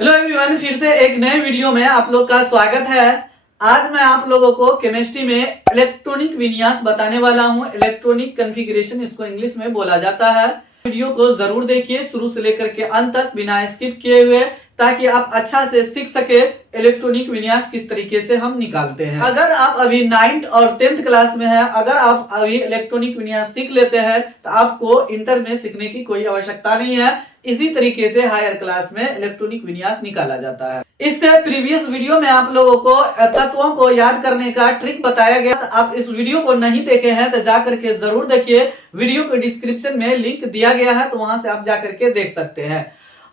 Hello everyone, फिर से एक नए वीडियो में आप लोग का स्वागत है। आज मैं आप लोगों को केमिस्ट्री में इलेक्ट्रॉनिक विन्यास बताने वाला हूं। इलेक्ट्रॉनिक कॉन्फ़िगरेशन इसको इंग्लिश में बोला जाता है। वीडियो को जरूर देखिए शुरू से लेकर के अंत तक बिना स्किप किए हुए, ताकि आप अच्छा से सीख सके इलेक्ट्रॉनिक विन्यास किस तरीके से हम निकालते हैं। अगर आप अभी 9th और 10th क्लास में हैं, अगर आप अभी इलेक्ट्रॉनिक विन्यास सीख लेते हैं तो आपको इंटर में सीखने की कोई आवश्यकता नहीं है। इसी तरीके से हायर क्लास में इलेक्ट्रॉनिक विन्यास निकाला जाता है। इससे प्रीवियस वीडियो में आप लोगों को तत्वों को याद करने का ट्रिक बताया गया। तो आप इस वीडियो को नहीं देखे हैं तो जा करके जरूर देखिए। वीडियो के डिस्क्रिप्शन में लिंक दिया गया है, तो वहां से आप जा करके देख सकते हैं।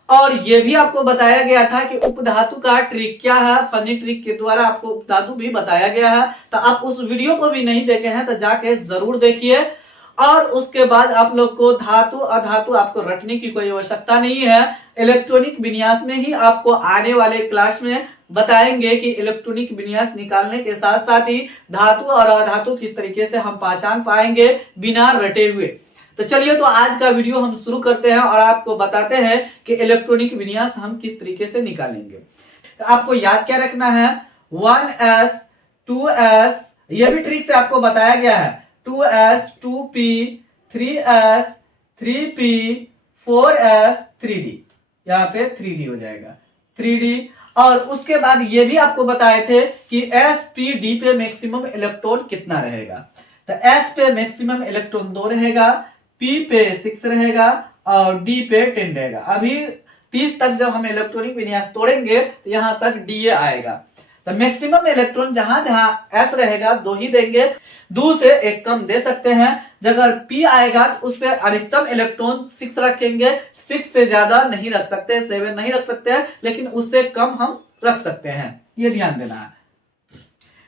और ये भी आपको बताया गया था कि उपधातु का ट्रिक क्या है। फनी ट्रिक के द्वारा आपको उपधातु भी बताया गया है। तो आप उस वीडियो को भी नहीं देखे हैं तो जाके जरूर देखिए। और उसके बाद आप लोग को धातु अधातु आपको रटने की कोई आवश्यकता नहीं है। इलेक्ट्रॉनिक विन्यास में ही आपको आने वाले क्लास में बताएंगे कि इलेक्ट्रॉनिक विन्यास निकालने के साथ साथ ही धातु और अधातु किस तरीके से हम पहचान पाएंगे बिना रटे हुए। तो चलिए, तो आज का वीडियो हम शुरू करते हैं और आपको बताते हैं कि इलेक्ट्रॉनिक विन्यास हम किस तरीके से निकालेंगे। तो आपको याद क्या रखना है, 1s 2s, यह भी ट्रिक से आपको बताया गया है। 2s 2p 3s 3p 4s 3d, यहाँ पे 3d हो जाएगा 3d। और उसके बाद ये भी आपको बताए थे कि sp-d पे मैक्सिमम इलेक्ट्रॉन कितना रहेगा। तो s पे मैक्सिमम इलेक्ट्रॉन 2 रहेगा, p पे 6 रहेगा और d पे 10 रहेगा। अभी 30 तक जब हम इलेक्ट्रॉनिक विन्यास तोड़ेंगे तो यहाँ तक da आएगा। तो मैक्सिमम इलेक्ट्रॉन जहां जहां s रहेगा 2 ही देंगे, 2 से 1 कम दे सकते हैं। अगर p आएगा तो उस पर अधिकतम इलेक्ट्रॉन 6 रखेंगे। 6 से ज्यादा नहीं रख सकते, 7 नहीं रख सकते हैं, लेकिन उससे कम हम रख सकते हैं, ये ध्यान देना है।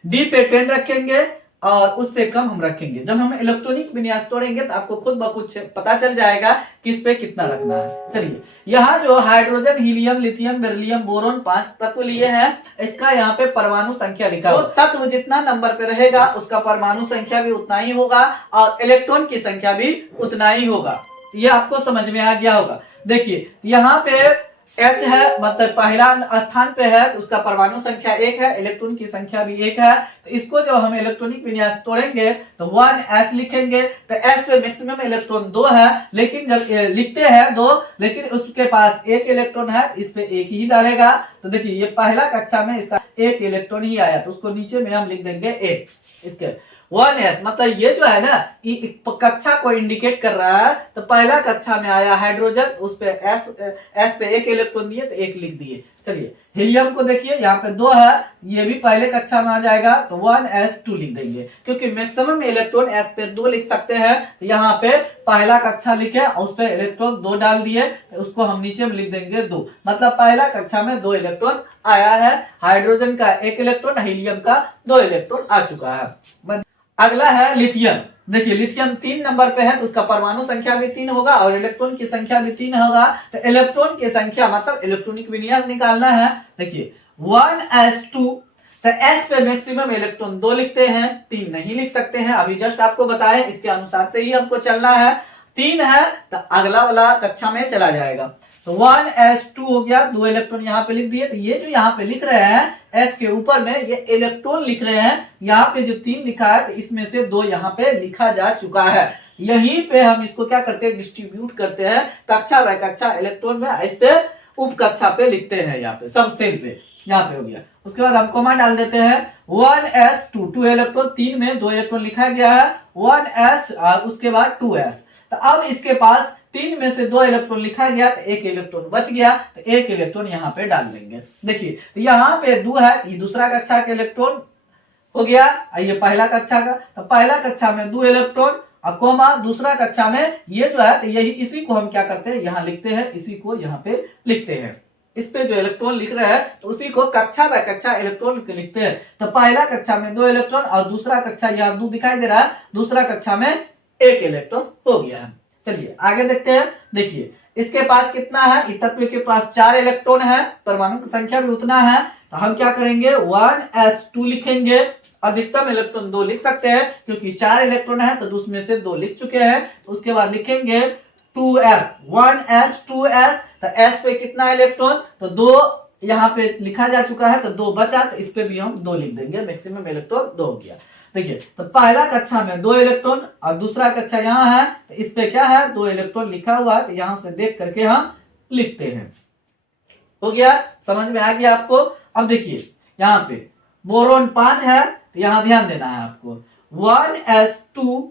d पे 10 रखेंगे और उससे कम हम रखेंगे। जब हम इलेक्ट्रॉनिक विन्यास तोड़ेंगे तो आपको खुद ब खुद पता चल जाएगा किस पे कितना रखना है। चलिए, यहाँ जो hydrogen, helium, lithium, beryllium, boron 5 तत्व लिए हैं, इसका यहाँ पे परमाणु संख्या लिखा है। तो तत्व जितना नंबर पे रहेगा उसका परमाणु संख्या भी उतना ही होगा और इलेक्ट्रॉन की संख्या भी उतना ही होगा। ये आपको समझ में आ गया होगा। देखिए, यहाँ पे H है, मतलब पहला स्थान पे है तो उसका परमाणु संख्या 1 है, इलेक्ट्रॉन की संख्या भी 1 है। तो इसको जब हम इलेक्ट्रॉनिक विन्यास तोड़ेंगे तो 1s लिखेंगे। तो s पे मैक्सिमम इलेक्ट्रॉन 2 है, लेकिन जब लिखते हैं 2, लेकिन उसके पास 1 इलेक्ट्रॉन है, इस पे 1 ही डालेगा। तो देखिए, ये पहला कक्षा में इसका 1 इलेक्ट्रॉन ही आया, तो उसको नीचे में हम लिख देंगे 1। इसके 1s मतलब ये जो है ना, ये कक्षा को इंडिकेट कर रहा है। तो पहला कक्षा में आया हाइड्रोजन, उस पे s पे 1 इलेक्ट्रॉन दिए तो 1 लिख दिए। चलिए, हीलियम को देखिए, यहाँ पे 2 है, ये भी पहले कक्षा में आ जाएगा, तो 1s2 लिख देंगे, क्योंकि मैक्सिमम इलेक्ट्रॉन s पे 2 लिख सकते हैं। तो यहाँ पे पहला कक्षा लिखे और उस पे इलेक्ट्रॉन 2 डाल दिए, तो उसको हम नीचे में लिख देंगे 2। मतलब पहला कक्षा में 2 इलेक्ट्रॉन आया है। हाइड्रोजन का 1 इलेक्ट्रॉन, हीलियम का 2 इलेक्ट्रॉन आ चुका है। अगला है लिथियम। देखिए, लिथियम 3 नंबर पे है, तो उसका परमाणु संख्या भी 3 होगा और इलेक्ट्रॉन की संख्या भी 3 होगा। तो इलेक्ट्रॉन की संख्या मतलब इलेक्ट्रॉनिक विन्यास निकालना है। देखिए, 1s2, तो s पे मैक्सिमम इलेक्ट्रॉन 2 लिखते हैं, 3 नहीं लिख सकते हैं। अभी जस्ट आपको बताया, इसके अनुसार से ही हमको चलना है। 3 है तो अगला वाला कक्षा में चला जाएगा। तो 1s2 हो गया, 2 इलेक्ट्रॉन यहाँ पे लिख दिए। तो ये जो यहाँ पे लिख रहे हैं s के ऊपर में, ये इलेक्ट्रॉन लिख रहे हैं। यहाँ पे जो 3 लिखा है, तो इसमें से 2 यहाँ पे लिखा जा चुका है। यहीं पे हम इसको क्या करते हैं, डिस्ट्रीब्यूट करते हैं कक्षा बाय कक्षा इलेक्ट्रॉन में, इस पे उप कक्षा पे लिखते हैं। यहाँ पे सब सेल पे यहाँ पे हो गया। उसके बाद हम कॉमा डाल देते हैं 1s2, 2 इलेक्ट्रॉन, 3 में 2 इलेक्ट्रॉन लिखा गया है, 1s और उसके बाद 2s। तो अब इसके पास 3 में से 2 इलेक्ट्रॉन लिखा गया, तो 1 इलेक्ट्रॉन बच गया, तो 1 इलेक्ट्रॉन यहाँ पे डाल देंगे। देखिए, तो यहाँ पे 2 है, ये दूसरा कक्षा का इलेक्ट्रॉन हो गया, ये पहला कक्षा का। तो पहला कक्षा में 2 इलेक्ट्रॉन और कोमा दूसरा कक्षा में ये जो है, तो यही इसी को हम क्या करते हैं, यहाँ लिखते हैं, इसी को यहाँ पे लिखते हैं। इस पे जो इलेक्ट्रॉन लिख रहे हैं तो उसी को कक्षा बाय कक्षा इलेक्ट्रॉन लिखते हैं। तो पहला कक्षा में 2 इलेक्ट्रॉन और दूसरा कक्षा, यहाँ 2 दिखाई दे रहा है, दूसरा कक्षा में 1 इलेक्ट्रॉन हो गया है। चलिए आगे देखते हैं। देखिए, इसके पास कितना है, इस तत्व के पास 4 इलेक्ट्रॉन है, परमाणु की संख्या भी उतना है। तो हम क्या करेंगे, 1s2 लिखेंगे। अधिकतम इलेक्ट्रॉन 2 लिख सकते हैं, क्योंकि 4 इलेक्ट्रॉन है तो उसमें से 2 लिख चुके हैं। तो उसके बाद लिखेंगे 2s, 1s 2s। तो s पे कितना इलेक्ट्रॉन, तो 2 यहाँ पे लिखा जा चुका है, तो 2 बचा, तो इस पे भी हम 2 लिख देंगे, मैक्सिमम इलेक्ट्रॉन 2 हो गया। देखिए, तो पहला कक्षा में 2 इलेक्ट्रॉन और दूसरा कक्षा यहाँ है, तो इस पे क्या है, 2 इलेक्ट्रॉन लिखा हुआ है, तो यहाँ से देख करके हम लिखते हैं। हो गया, समझ में आ गया आपको। अब देखिए यहाँ पे बोरोन 5 है, तो यहाँ ध्यान देना है आपको, 1s2,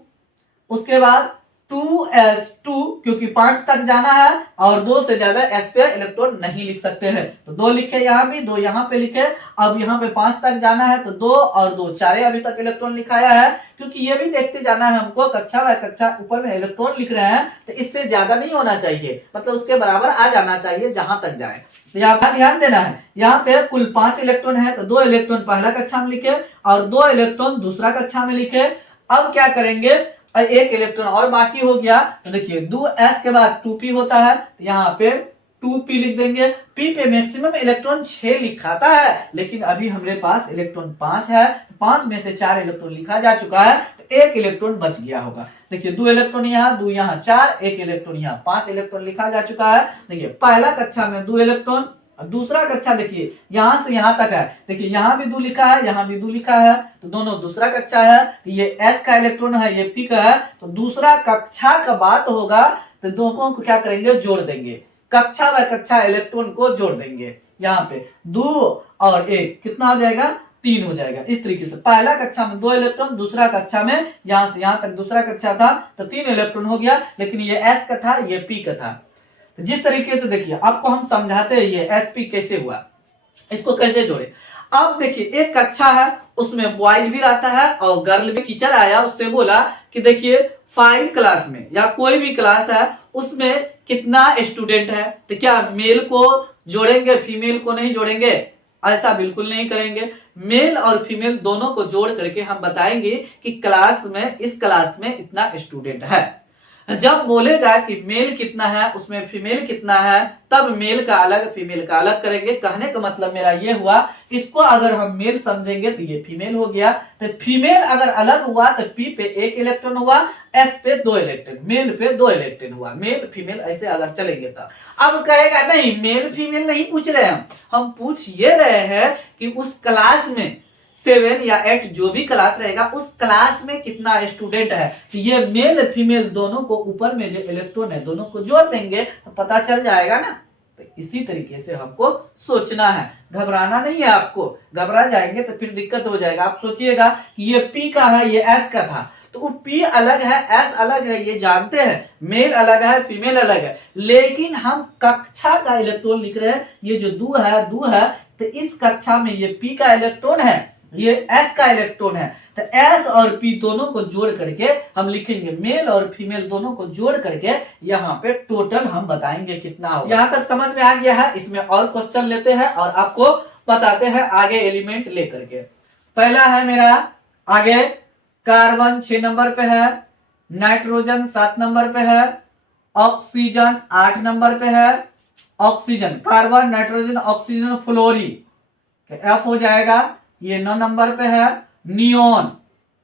उसके बाद 2s2, क्योंकि 5 तक जाना है और 2 से ज्यादा s पे इलेक्ट्रॉन नहीं लिख सकते हैं, तो 2 लिखे यहाँ भी, 2 यहाँ पे लिखे। अब यहाँ पे 5 तक जाना है, तो 2 और 2 4 अभी तक इलेक्ट्रॉन लिखाया है, क्योंकि ये भी देखते जाना है हमको, कक्षा व कक्षा ऊपर में इलेक्ट्रॉन लिख रहे हैं, तो इससे ज्यादा नहीं होना चाहिए, मतलब उसके बराबर आ जाना चाहिए जहां तक जाए। तो यहाँ पर ध्यान देना है, यहाँ पे कुल 5 इलेक्ट्रॉन है, तो 2 इलेक्ट्रॉन पहला कक्षा में लिखे और 2 इलेक्ट्रॉन दूसरा कक्षा में लिखे। अब क्या करेंगे, एक इलेक्ट्रॉन और बाकी हो गया, तो देखिए 2s के बाद 2p होता है, तो यहाँ पे 2p लिख देंगे। p पे मैक्सिमम इलेक्ट्रॉन 6 लिखाता है, लेकिन अभी हमारे पास इलेक्ट्रॉन 5 है, तो 5 में से 4 इलेक्ट्रॉन लिखा जा चुका है, तो 1 इलेक्ट्रॉन बच गया होगा। देखिए 2 इलेक्ट्रॉन यहाँ, 2 यहाँ 4, 1 इलेक्ट्रॉन यहाँ, 5 इलेक्ट्रॉन लिखा जा चुका है। देखिए पहला कक्षा में 2 इलेक्ट्रॉन, दूसरा कक्षा देखिए यहां से यहां तक है, देखिए यहां भी 2 लिखा है, यहां भी 2 लिखा है, तो दोनों दूसरा कक्षा है, तो ये s का इलेक्ट्रॉन है, ये p का है, तो दूसरा कक्षा का बात होगा, तो दोनों को क्या करेंगे, जोड़ देंगे, कक्षा व कक्षा इलेक्ट्रॉन को जोड़ देंगे। यहाँ पे 2 और 1 कितना हो जाएगा, 3 हो जाएगा। इस तरीके से पहला कक्षा में 2 इलेक्ट्रॉन, दूसरा कक्षा में यहां से यहां तक दूसरा कक्षा था, तो 3 इलेक्ट्रॉन हो गया, लेकिन ये s का था, ये p का था। तो जिस तरीके से देखिए आपको हम समझाते हैं ये sp कैसे हुआ, इसको कैसे जोड़े। अब देखिए एक कक्षा है, उसमें बॉयज भी रहता है और गर्ल भी। टीचर आया, उससे बोला कि देखिए 5 क्लास में या कोई भी क्लास है, उसमें कितना स्टूडेंट है, तो क्या मेल को जोड़ेंगे, फीमेल को नहीं जोड़ेंगे? ऐसा बिल्कुल नहीं करेंगे। मेल और फीमेल दोनों को जोड़ करके हम बताएंगे कि क्लास में, इस क्लास में इतना स्टूडेंट है। जब बोलेगा कि मेल कितना है, उसमें फीमेल कितना है, तब मेल का अलग फीमेल का अलग करेंगे। कहने का मतलब मेरा ये हुआ, इसको अगर हम मेल समझेंगे तो ये फीमेल हो गया, तो फीमेल अगर अलग हुआ तो p पे 1 इलेक्ट्रॉन हुआ, s पे 2 इलेक्ट्रॉन, मेल पे 2 इलेक्ट्रॉन हुआ। मेल फीमेल ऐसे अगर चलेंगे तो अब कहेगा नहीं, मेल फीमेल नहीं पूछ रहे हम पूछ ये रहे हैं कि उस क्लास में 7 या 8 जो भी क्लास रहेगा, उस क्लास में कितना स्टूडेंट है, तो ये मेल फीमेल दोनों को ऊपर में जो इलेक्ट्रॉन है दोनों को जोड़ देंगे तो पता चल जाएगा ना। तो इसी तरीके से हमको सोचना है, घबराना नहीं है आपको। घबरा जाएंगे तो फिर दिक्कत हो जाएगा। आप सोचिएगा कि ये p का है, ये s का था, तो p अलग है, s अलग है, ये जानते हैं, मेल अलग है, फीमेल अलग है, लेकिन हम कक्षा का इलेक्ट्रॉन लिख रहे हैं। ये जो 2 है, तो इस कक्षा में ये p का इलेक्ट्रॉन है, ये s का इलेक्ट्रॉन है, तो s और p दोनों को जोड़ करके हम लिखेंगे, मेल और फीमेल दोनों को जोड़ करके यहाँ पे टोटल हम बताएंगे कितना हो। यहाँ तक समझ में आ गया है। इसमें और क्वेश्चन लेते हैं और आपको बताते हैं आगे एलिमेंट लेकर के। पहला है मेरा आगे, कार्बन 6 नंबर पे है, नाइट्रोजन 7 नंबर पे है, ऑक्सीजन 8 नंबर पे है। Oxygen, carbon, nitrogen, oxygen, fluorine, F हो जाएगा, ये 9 नंबर पे है। नियोन,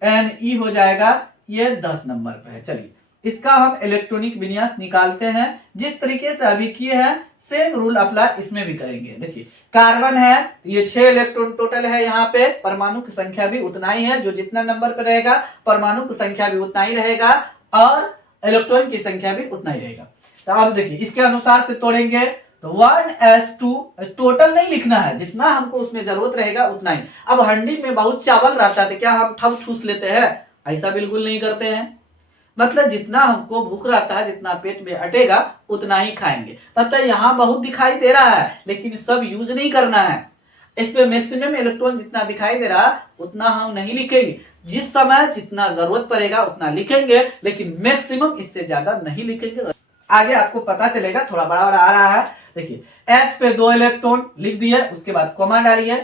Ne हो जाएगा, ये 10 नंबर पे है। चलिए इसका हम इलेक्ट्रॉनिक विन्यास निकालते हैं, जिस तरीके से अभी किए हैं सेम रूल अप्लाई इसमें भी करेंगे। देखिए कार्बन है, ये 6 इलेक्ट्रॉन टोटल है, यहाँ पे परमाणु की संख्या भी उतना ही है, जो जितना नंबर पे रहेगा परमाणु की संख्या भी उतना ही रहेगा और इलेक्ट्रॉन की संख्या भी उतना ही रहेगा। तो अब देखिए इसके अनुसार से तोड़ेंगे, तो 1s2 टोटल नहीं लिखना है, जितना हमको उसमें जरूरत रहेगा उतना ही। अब हंडी में बहुत चावल रहता है, तो क्या हम ठप ठूस लेते हैं? ऐसा बिल्कुल नहीं करते हैं। मतलब जितना हमको भूख रहता है, जितना पेट में अटेगा उतना ही खाएंगे। मतलब यहाँ बहुत दिखाई दे रहा है, लेकिन सब यूज नहीं करना है। इस पे मैक्सिमम इलेक्ट्रॉन जितना दिखाई दे रहा उतना हम नहीं लिखेंगे। जिस समय जितना जरूरत पड़ेगा उतना लिखेंगे, लेकिन मैक्सिमम इससे ज्यादा नहीं लिखेंगे। आगे आपको पता चलेगा, थोड़ा बड़ा बड़ा आ रहा है। देखिए s पे 2 इलेक्ट्रॉन लिख दिए, उसके बाद कॉमा डालिए,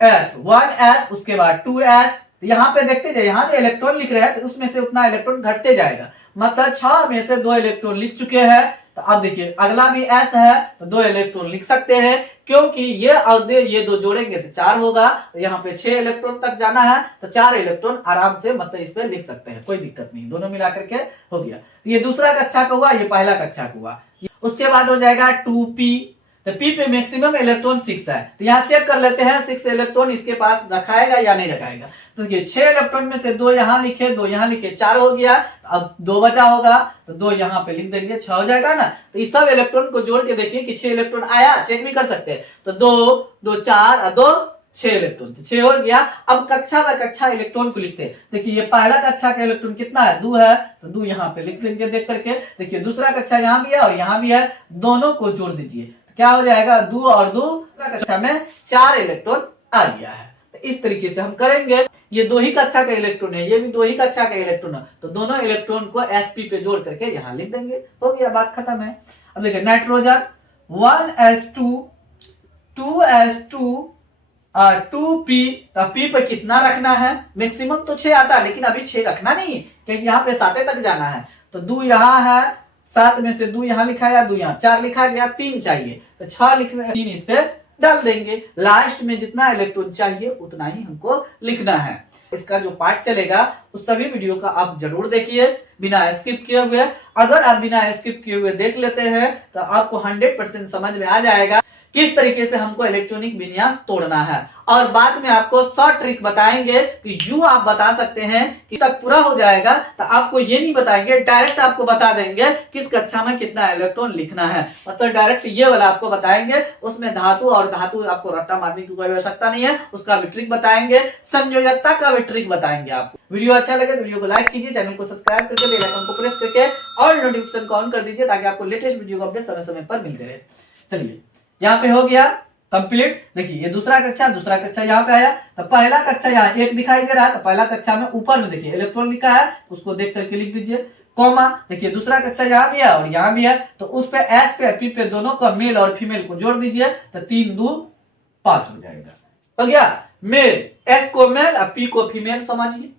s 1s, उसके बाद 2s। तो यहाँ पे देखते जाइए, यहाँ जो इलेक्ट्रॉन लिख रहे हैं तो उसमें से उतना इलेक्ट्रॉन घटते जाएगा। मतलब 6 में से 2 इलेक्ट्रॉन लिख चुके हैं, तो अब देखिए अगला भी s है, तो 2 इलेक्ट्रॉन लिख सकते हैं, क्योंकि ये और ये 2 जोड़ेंगे तो 4 होगा। तो यहाँ पे 6 इलेक्ट्रॉन तक जाना है, तो 4 इलेक्ट्रॉन आराम से मतलब इस पे लिख सकते हैं, कोई दिक्कत नहीं, दोनों मिला करके हो गया। तो ये दूसरा कक्षा का हुआ, ये पहला कक्षा का हुआ। उसके बाद हो जाएगा 2p, तो पी पे मैक्सिमम इलेक्ट्रॉन 6 है, तो यहाँ चेक कर लेते हैं 6 इलेक्ट्रॉन इसके पास रखाएगा या नहीं रखाएगा। तो देखिए 6 इलेक्ट्रॉन में से 2 यहाँ लिखे, 2 यहाँ लिखे, 4 हो गया। अब 2 बचा होगा तो 2 यहाँ पे लिख देंगे, 6 हो जाएगा ना। तो इस सब इलेक्ट्रॉन को जोड़ के देखिए कि 6 इलेक्ट्रॉन आया, चेक भी कर सकते हैं। तो 2 2 4 और 2 6 इलेक्ट्रॉन, तो 6 हो गया। अब कक्षा व कक्षा इलेक्ट्रॉन को लिखते हैं। देखिए ये पहला कक्षा का इलेक्ट्रॉन कितना है, 2 है, तो 2 यहाँ पे लिख देंगे देख करके। देखिए दूसरा कक्षा यहाँ भी है और यहाँ भी है, दोनों को जोड़ दीजिए, क्या हो जाएगा 2 और 2, कक्षा में 4 इलेक्ट्रॉन आ गया है। तो इस तरीके से हम करेंगे। ये 2 ही कक्षा का इलेक्ट्रॉन है, ये भी 2 ही कक्षा का इलेक्ट्रॉन है, तो दोनों इलेक्ट्रॉन को sp पे जोड़ करके यहाँ लिख देंगे, हो गया, बात खत्म है। अब देखिए नाइट्रोजन 1s2 2s2 2p, तो p पे कितना रखना है, मैक्सिमम तो 6 आता है, लेकिन अभी 6 रखना नहीं क्योंकि यहाँ पे 7 तक जाना है। तो 2 यहाँ है, 7 में से 2 यहाँ लिखा है, 2 यहाँ, 4 लिखा गया, 3 चाहिए, तो 6 लिखना, 3 इस पे डाल देंगे। लास्ट में जितना इलेक्ट्रॉन चाहिए उतना ही हमको लिखना है। इसका जो पार्ट चलेगा उस सभी वीडियो का आप जरूर देखिए बिना स्किप किए हुए। अगर आप बिना स्किप किए हुए देख लेते हैं तो आपको 100% समझ में आ जाएगा किस तरीके से हमको इलेक्ट्रॉनिक विन्यास तोड़ना है। और बाद में आपको शॉर्ट ट्रिक बताएंगे कि यू आप बता सकते हैं कि तक पूरा हो जाएगा, तो आपको ये नहीं बताएंगे, डायरेक्ट आपको बता देंगे किस कक्षा में कितना इलेक्ट्रॉन लिखना है, मतलब डायरेक्ट ये वाला आपको बताएंगे। उसमें धातु और धातु आपको रट्टा मारने की कोई आवश्यकता नहीं है, उसका भी ट्रिक बताएंगे, संयोजकता का भी ट्रिक बताएंगे आपको। वीडियो अच्छा लगे तो वीडियो को लाइक कीजिए, चैनल को सब्सक्राइब करके बेल आइकन को प्रेस करके और नोटिफिकेशन को ऑन कर दीजिए ताकि आपको लेटेस्ट वीडियो का अपडेट समय समय पर मिलते रहे। चलिए यहाँ पे हो गया कंप्लीट। देखिए ये दूसरा कक्षा यहाँ पे आया, तो पहला कक्षा यहाँ 1 दिखाई दे रहा है, तो पहला कक्षा में ऊपर में देखिए इलेक्ट्रॉन लिखा है, तो उसको देख करके लिख दीजिए, कॉमा। देखिए दूसरा कक्षा यहाँ भी है और यहाँ भी है, तो उस पे एस पे पी पे दोनों का मेल और फीमेल को जोड़ दीजिए, तो 3 2 5 हो जाएगा। हो गया, मेल, एस को मेल और पी को फीमेल समझिए,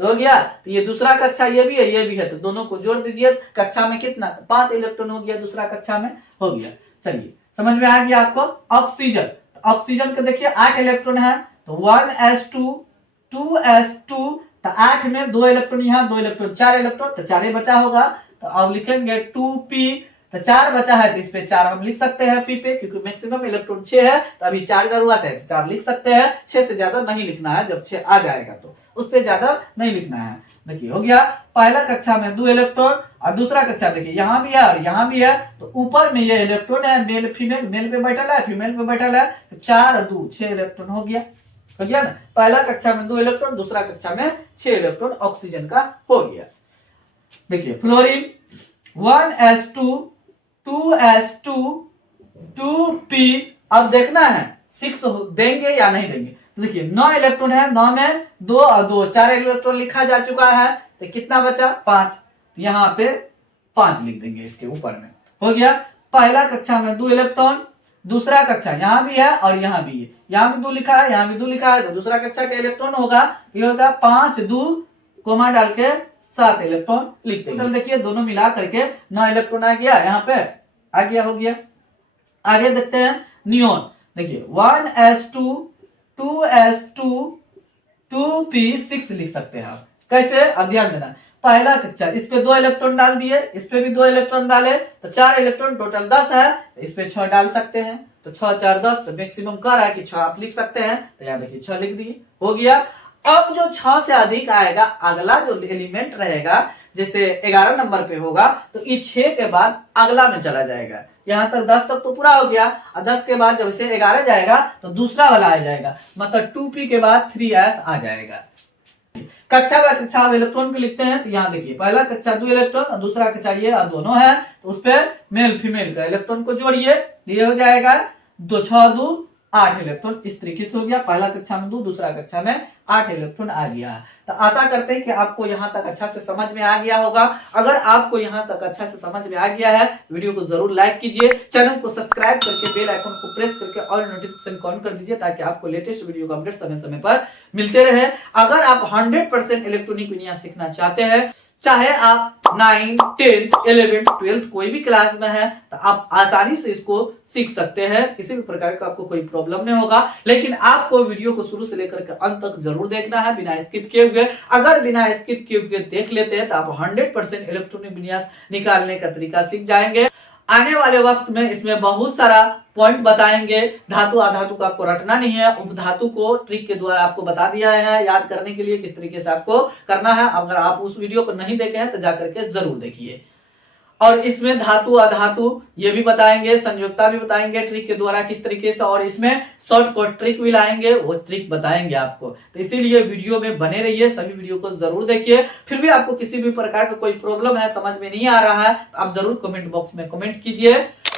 तो हो गया। तो ये दूसरा कक्षा ये भी है, ये भी है, तो दोनों को जोड़ दीजिए। कक्षा में कितना, तो 5 इलेक्ट्रॉन हो गया, दूसरा कक्षा में हो गया। चलिए समझ में आ गया आपको। ऑक्सीजन, तो ऑक्सीजन के देखिए 8 इलेक्ट्रॉन है, तो 1s2 2s2, तो 8 में 2 इलेक्ट्रॉन, यहाँ 2 इलेक्ट्रॉन, 4 इलेक्ट्रॉन, तो 4 ही बचा होगा। तो अब लिखेंगे 2p, तो 4 बचा है, तो इस पे 4 हम लिख सकते हैं p पे, क्योंकि मैक्सिमम इलेक्ट्रॉन 6 है, तो अभी 4 जरूरत है, तो 4 लिख सकते हैं। 6 से ज्यादा नहीं लिखना है, जब 6 आ जाएगा तो उससे ज्यादा नहीं लिखना है। देखिए हो गया, पहला कक्षा में 2 इलेक्ट्रॉन और दूसरा कक्षा देखिए यहाँ भी है और यहाँ भी है, तो ऊपर में ये इलेक्ट्रॉन है, मेल फीमेल, मेल पे बैठल है, फीमेल पे बैठल है, तो 4 2 6 इलेक्ट्रॉन हो गया ना। पहला कक्षा में 2 इलेक्ट्रॉन, दूसरा कक्षा में 6 इलेक्ट्रॉन ऑक्सीजन का हो गया। देखिए फ्लोरीन 1s2 2s2 2p, अब देखना है 6 देंगे या नहीं देंगे। तो देखिए 9 इलेक्ट्रॉन है, 9 में 2 और 2 4 इलेक्ट्रॉन लिखा जा चुका है, तो कितना बचा 5, यहाँ पे 5 लिख देंगे इसके ऊपर में, हो गया। पहला कक्षा में 2 इलेक्ट्रॉन, दूसरा कक्षा यहाँ भी है और यहाँ भी है, यहाँ भी 2 लिखा है, यहाँ भी 2 लिखा है, तो दूसरा कक्षा का इलेक्ट्रॉन होगा, ये होगा 5 2 कोमा डाल के 7 इलेक्ट्रॉन लिख देंगे। देखिए दोनों मिला करके 9 इलेक्ट्रॉन आ गया, यहाँ पे आ गया, हो गया। आगे देखते हैं नियोन, देखिए 1s2 2s2 2p6 लिख सकते हैं आप। कैसे, अब ध्यान देना, पहला कक्षा इस पे 2 इलेक्ट्रॉन डाल दिए, इस पे भी 2 इलेक्ट्रॉन डाले, तो 4 इलेक्ट्रॉन, टोटल 10 है, इस पे 6 डाल सकते हैं, तो 6 4 10, तो मैक्सिमम कर रहा है कि 6 आप लिख सकते हैं, तो यहाँ देखिए 6 लिख दिए, हो गया। अब जो 6 से अधिक आएगा, अगला जो एलिमेंट रहेगा, जैसे 11 नंबर पे होगा, तो इस 6 के बाद अगला में चला जाएगा। यहाँ तक 10 तक तो पूरा हो गया, और 10 के बाद जब से 11 जाएगा तो दूसरा वाला आ जाएगा, मतलब 2p के बाद 3s आ जाएगा। कक्षा व कक्षा इलेक्ट्रॉन को लिखते हैं, तो यहाँ देखिए पहला कक्षा 2 इलेक्ट्रॉन और दूसरा कक्षा ये और दोनों है, तो उस पर मेल फीमेल का इलेक्ट्रॉन को जोड़िए, ये हो जाएगा 2 6 2 8 इलेक्ट्रॉन। इस तरीके से हो गया, पहला कक्षा में 2, दूसरा कक्षा में 8 इलेक्ट्रॉन आ गया। तो आशा करते हैं कि आपको यहाँ तक अच्छा से समझ में आ गया होगा। अगर आपको यहाँ तक अच्छा से समझ में आ गया है, वीडियो को जरूर लाइक कीजिए, चैनल को सब्सक्राइब करके बेल आइकन को प्रेस करके ऑल नोटिफिकेशन को ऑन कर दीजिए, ताकि आपको लेटेस्ट वीडियो का अपडेट समय समय पर मिलते रहे। अगर आप 100% इलेक्ट्रॉनिक विन्यास सीखना चाहते हैं, चाहे आप 9th 10th 11th 12th कोई भी क्लास में है, तो आप आसानी से इसको सीख सकते हैं, किसी भी प्रकार का आपको कोई प्रॉब्लम नहीं होगा। लेकिन आपको वीडियो को शुरू से लेकर के अंत तक जरूर देखना है, बिना स्किप किए हुए। अगर बिना स्किप किए हुए देख लेते हैं तो आप 100% इलेक्ट्रॉनिक विन्यास निकालने का तरीका सीख जाएंगे। आने वाले वक्त में इसमें बहुत सारा पॉइंट बताएंगे। धातु अधातु को आपको रटना नहीं है, उपधातु को ट्रिक के द्वारा आपको बता दिया है याद करने के लिए किस तरीके से आपको करना है। अगर आप उस वीडियो को नहीं देखे हैं तो जाकर के जरूर देखिए। और इसमें धातु अधातु ये भी बताएंगे, संयोजकता भी बताएंगे ट्रिक के द्वारा किस तरीके से, और इसमें शॉर्ट कट ट्रिक भी लाएंगे, वो ट्रिक बताएंगे आपको। तो इसीलिए वीडियो में बने रहिए, सभी वीडियो को जरूर देखिए। फिर भी आपको किसी भी प्रकार का कोई प्रॉब्लम है, समझ में नहीं आ रहा है, तो आप जरूर कमेंट बॉक्स में कमेंट कीजिए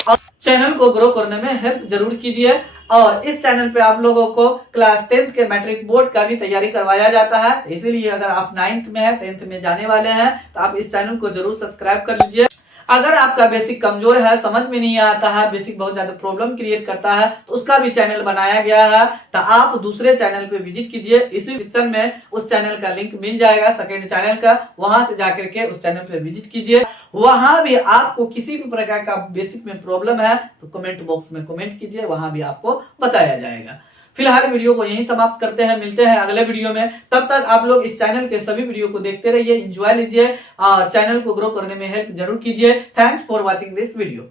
और चैनल को ग्रो करने में हेल्प जरूर कीजिए। और इस चैनल पे आप लोगों को क्लास 10th के मैट्रिक बोर्ड का भी तैयारी करवाया जाता है। इसीलिए अगर आप 9th में है, 10th में जाने वाले हैं, तो आप इस चैनल को जरूर सब्सक्राइब कर लीजिए। अगर आपका बेसिक कमजोर है, समझ में नहीं आता है, बेसिक बहुत ज्यादा प्रॉब्लम क्रिएट करता है, तो उसका भी चैनल बनाया गया है। तो आप दूसरे चैनल पे विजिट कीजिए, इसी डिस्क्रिप्शन में उस चैनल का लिंक मिल जाएगा, सेकंड चैनल का, वहां से जाकर के उस चैनल पे विजिट कीजिए। वहां भी आपको किसी भी प्रकार का बेसिक में प्रॉब्लम है तो कमेंट बॉक्स में कमेंट कीजिए, वहां भी आपको बताया जाएगा। फिलहाल वीडियो को यहीं समाप्त करते हैं, मिलते हैं अगले वीडियो में। तब तक आप लोग इस चैनल के सभी वीडियो को देखते रहिए, एंजॉय लीजिए और चैनल को ग्रो करने में हेल्प जरूर कीजिए। Thanks for watching this video.